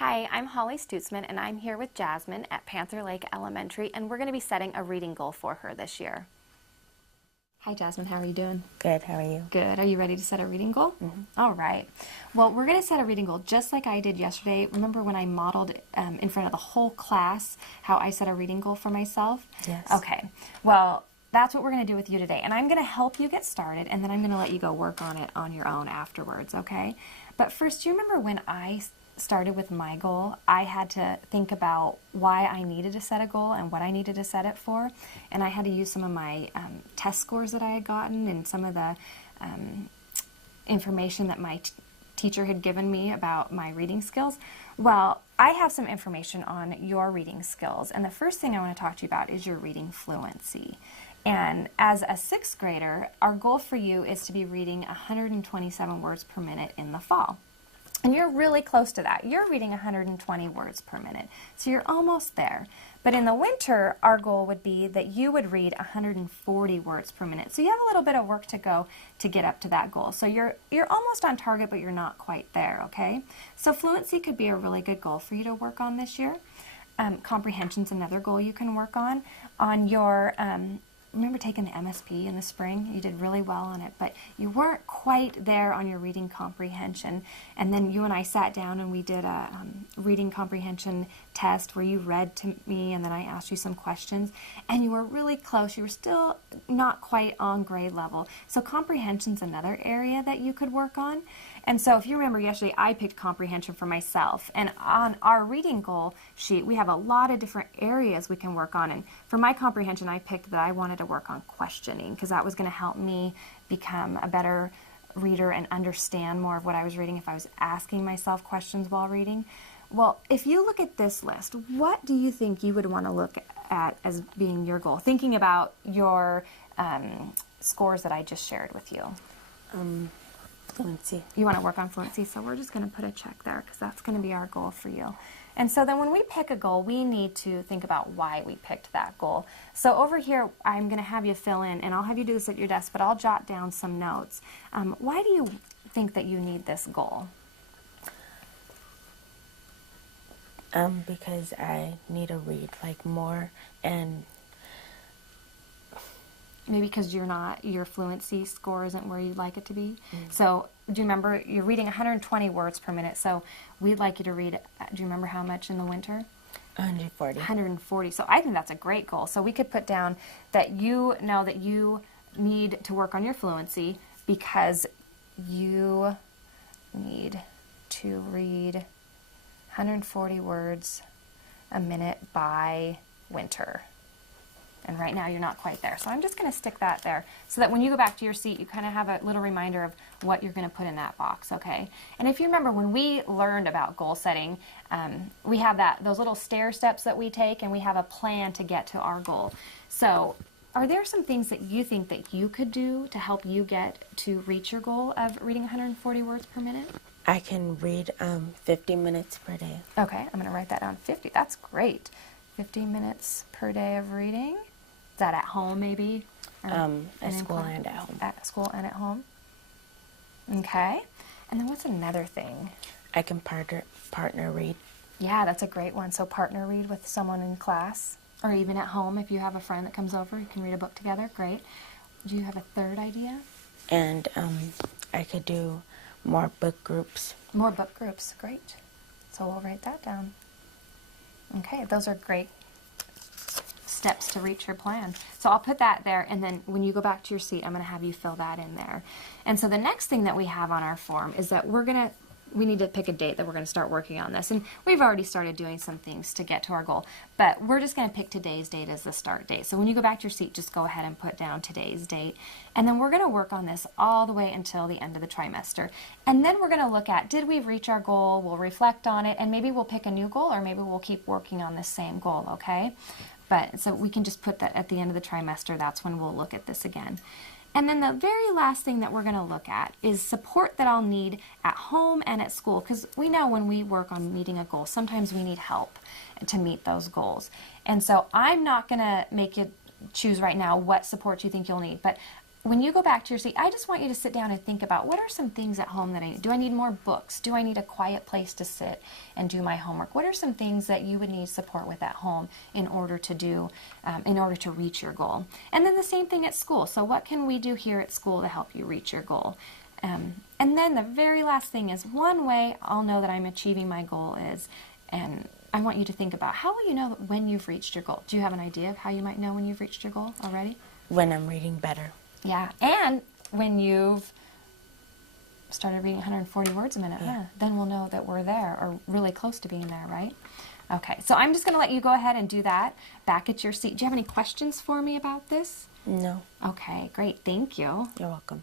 Hi, I'm Holly Stutzman, and I'm here with Jasmine at Panther Lake Elementary, and we're going to be setting a reading goal for her this year. Hi, Jasmine. How are you doing? Good, how are you? Good. Are you ready to set a reading goal? All right. Well, we're going to set a reading goal just like I did yesterday. Remember when I modeled in front of the whole class how I set a reading goal for myself? Yes. Okay. Well, that's what we're going to do with you today. And I'm going to help you get started, and then I'm going to let you go work on it on your own afterwards, okay? But first, do you remember when I started with my goal, I had to think about why I needed to set a goal and what I needed to set it for, and I had to use some of my test scores that I had gotten and some of the information that my teacher had given me about my reading skills. Well, I have some information on your reading skills, and the first thing I want to talk to you about is your reading fluency. And as a sixth grader, our goal for you is to be reading 127 words per minute in the fall. And you're really close to that. You're reading 120 words per minute. So you're almost there. But in the winter, our goal would be that you would read 140 words per minute. So you have a little bit of work to go to get up to that goal. So you're almost on target, but you're not quite there, okay? So fluency could be a really good goal for you to work on this year. Comprehension's another goal you can work on. On your remember taking the MSP in the spring? You did really well on it, but you weren't quite there on your reading comprehension. And then you and I sat down and we did a reading comprehension test where you read to me and then I asked you some questions, and you were really close. You were still not quite on grade level. So comprehension's another area that you could work on. And so if you remember yesterday, I picked comprehension for myself. And on our reading goal sheet, we have a lot of different areas we can work on. And for my comprehension, I picked that I wanted to work on questioning because that was going to help me become a better reader and understand more of what I was reading if I was asking myself questions while reading. Well, if you look at this list, what do you think you would want to look at as being your goal? Thinking about your scores that I just shared with you. Fluency. You want to work on fluency, so we're just going to put a check there because that's going to be our goal for you. And so then when we pick a goal, we need to think about why we picked that goal. So over here, I'm going to have you fill in, and I'll have you do this at your desk, but I'll jot down some notes. Why do you think that you need this goal? Because I need to read like more, and Maybe because your fluency score isn't where you'd like it to be. So do you remember, you're reading 120 words per minute, so we'd like you to read, do you remember how much in the winter? 140. 140. So I think that's a great goal. So we could put down that you know that you need to work on your fluency because you need to read 140 words a minute by winter. And right now you're not quite there. So I'm just going to stick that there so that when you go back to your seat, you kind of have a little reminder of what you're going to put in that box, okay? And if you remember when we learned about goal setting, we have those little stair steps that we take, and we have a plan to get to our goal. So are there some things that you think that you could do to help you get to reach your goal of reading 140 words per minute? I can read 50 minutes per day. Okay, I'm going to write that down. 50. That's great. 50 minutes per day of reading. Is that at home, maybe? At school and at home. At school and at home. Okay. And then what's another thing? I can partner read. Yeah, that's a great one. So partner read with someone in class, or even at home if you have a friend that comes over. You can read a book together. Great. Do you have a third idea? And I could do more book groups. More book groups. Great. So we'll write that down. Okay, those are great steps to reach your plan. So I'll put that there, and then when you go back to your seat, I'm going to have you fill that in there. And so the next thing that we have on our form is that we need to pick a date that we're going to start working on this. And we've already started doing some things to get to our goal, but we're just going to pick today's date as the start date. So when you go back to your seat, just go ahead and put down today's date. And then we're going to work on this all the way until the end of the trimester. And then we're going to look at, did we reach our goal? We'll reflect on it, and maybe we'll pick a new goal, or maybe we'll keep working on the same goal, okay? But so we can just put that at the end of the trimester. That's when we'll look at this again. And then the very last thing that we're going to look at is support that I'll need at home and at school, because we know when we work on meeting a goal, sometimes we need help to meet those goals. And so I'm not going to make you choose right now what support you think you'll need, but when you go back to your seat, I just want you to sit down and think about what are some things at home that I need. Do I need more books? Do I need a quiet place to sit and do my homework? What are some things that you would need support with at home in order to do, in order to reach your goal? And then the same thing at school. So what can we do here at school to help you reach your goal? And then the very last thing is, one way I'll know that I'm achieving my goal is, and I want you to think about, how will you know when you've reached your goal? Do you have an idea of how you might know when you've reached your goal already? When I'm reading better. Yeah, and when you've started reading 140 words a minute, then we'll know that we're there, or really close to being there, right? Okay, so I'm just going to let you go ahead and do that back at your seat. Do you have any questions for me about this? No. Okay, great. Thank you. You're welcome.